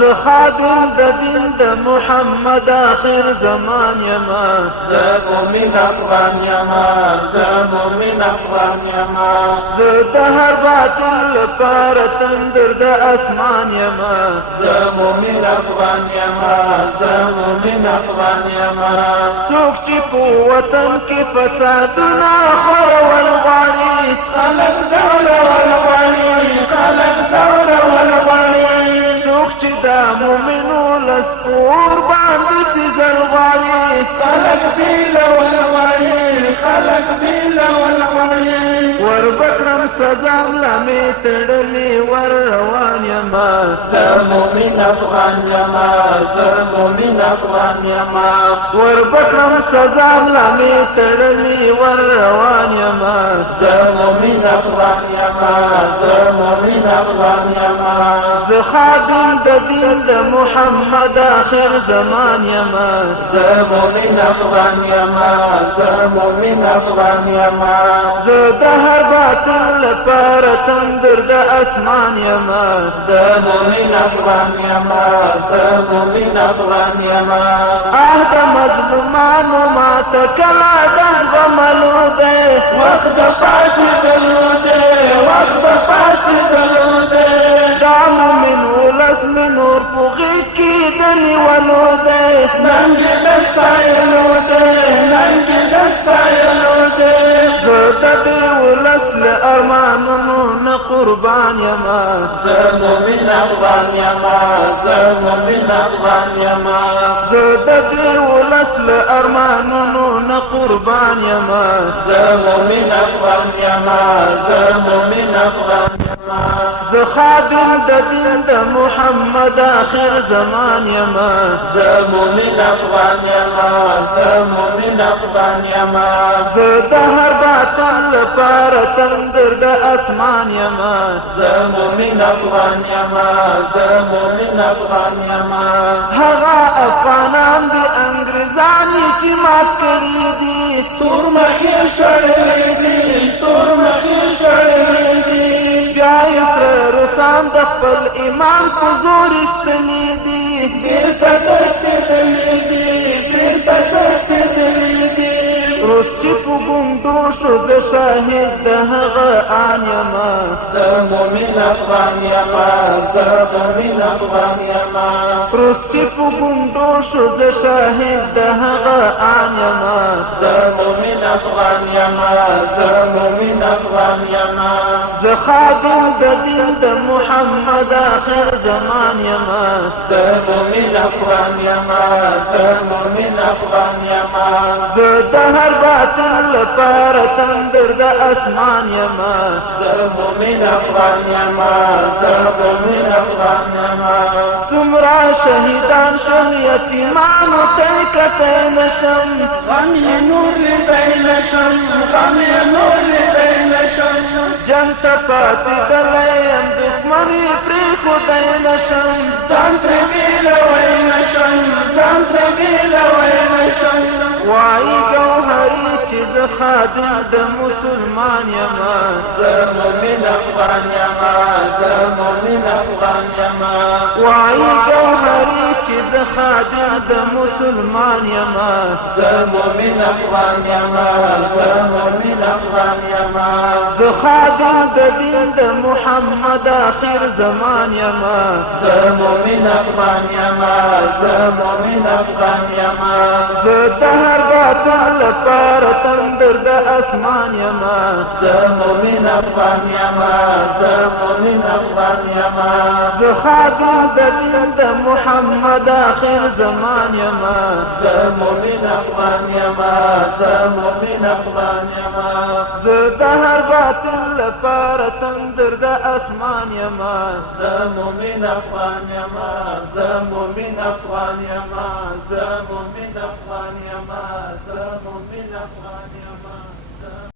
زه خادم د دین د محمد آخر زمان یما، زه مومن افغان یما، زه مومن افغان یما، زه د هر باطل لپاره تندر د اسمان یما، زه مومن افغان یما، زه مومن افغان یما. څوک چې په وطن کې فسادونه خورول غواړي، خلک ځورول غواړي، خلک ځورول غواړي. څوک چې د مؤمنو لسپور باندې سیزل غواړي، خلک بیلول غواړي، خلک بیلول غواړي. وربکړم سزا لمې تړلې ور روان یما، زه مومن افغان یما، زه مومن افغان یما. وربکړم سزا لمې تړلې ور روان یما، زه مومن افغان یما، زه مومن افغان یما. زه خادم د دین د محمد آخر زمان یما، زه مومن افغان یما، زه مومن افغان یما. زه د هر باطل لپاره تندر د اسمان یما، زه مومن افغان یما، زه مومن افغان یما. د مظلومانو ماته کله ډنګ غملو دی، وخت د پاڅېدلو دی، وخت د پاڅېدلو دی. دا مومن ولس مې نور په غېږ کې د نیولو دی، ننګ د ستایلو دی، ننګ د ستایلو دی. زه د دې ولس له ارمانونو نه قربان یما، زه مومن افغان یما، زه مومن افغان یما. زه د دې ولس له ارمانونو نه قربان یما، زه مومن افغان یما، زه مومن افغان یما. زه خادم د دین د محمد آخر زمان یما، زه مومن افغان یما، زه مومن افغان یما. زه د هر باطل لپاره تندر د اسمان یما، زه مومن افغان یما، زه مومن افغان یما. هغه افغانان دي انګریزانی چې مات کړي دي، تور مخې شړلې دي، تور مخې شړلې دي. بیا یې تر روسان د خپل ایمان په زور ایستلي دي، بیرته تښتېدلې دي، بیرته تښتېدلې دي. روس چې په ګونډو شو د شاهد د هغه آن یما، زه مومن افغان یما، زه مومن افغان یما. روس چې په ګونډو شو د شاهد د هغه آن یما، زه مومن افغان یما، زه مومن افغان یما. زه خادم د دین د محمد آخر زمان یما، زه مومن افغان یما، زه مومن افغان یما. زه د هر باطل لپاره تندر د اسمان یما، زه مومن افغان یما، زه مومن افغان یما. څومره شهیدان شول یتیمانو ته یې کتی نشم، غم یې نور لیدی نشم، غم یې نور لیدی نشم. جنګ ته پاتېدلی یم دښمن یې پرېښودی نشم، ځان ترې بېلوی نشم، ځان ترې بېلوی نشم. وایي ګوهري چې زه خادم د مسلمان یما، زه مومن افغان یما، زه مومن افغان یما. وایي ګوهري چې زه خادم د مسلمان یما، زه مومن افغان یما، زه مومن افغان یما. زه خادم د دین د محمد آخر زمان یما، زه مومن افغان یما، زه مومن افغان یما. زه د هر باطل لپاره تندر د اسمان یما، زه مومن افغان یما، زه مومن افغان یما. زه خادم د دین د محمد آخر زمان یما، زه مومن افغان یما، زه مومن افغان یما. زه د هر باطل لپاره تندر د اسمان یما، زه مومن افغان یما، زه مومن افغان یما، زه مومن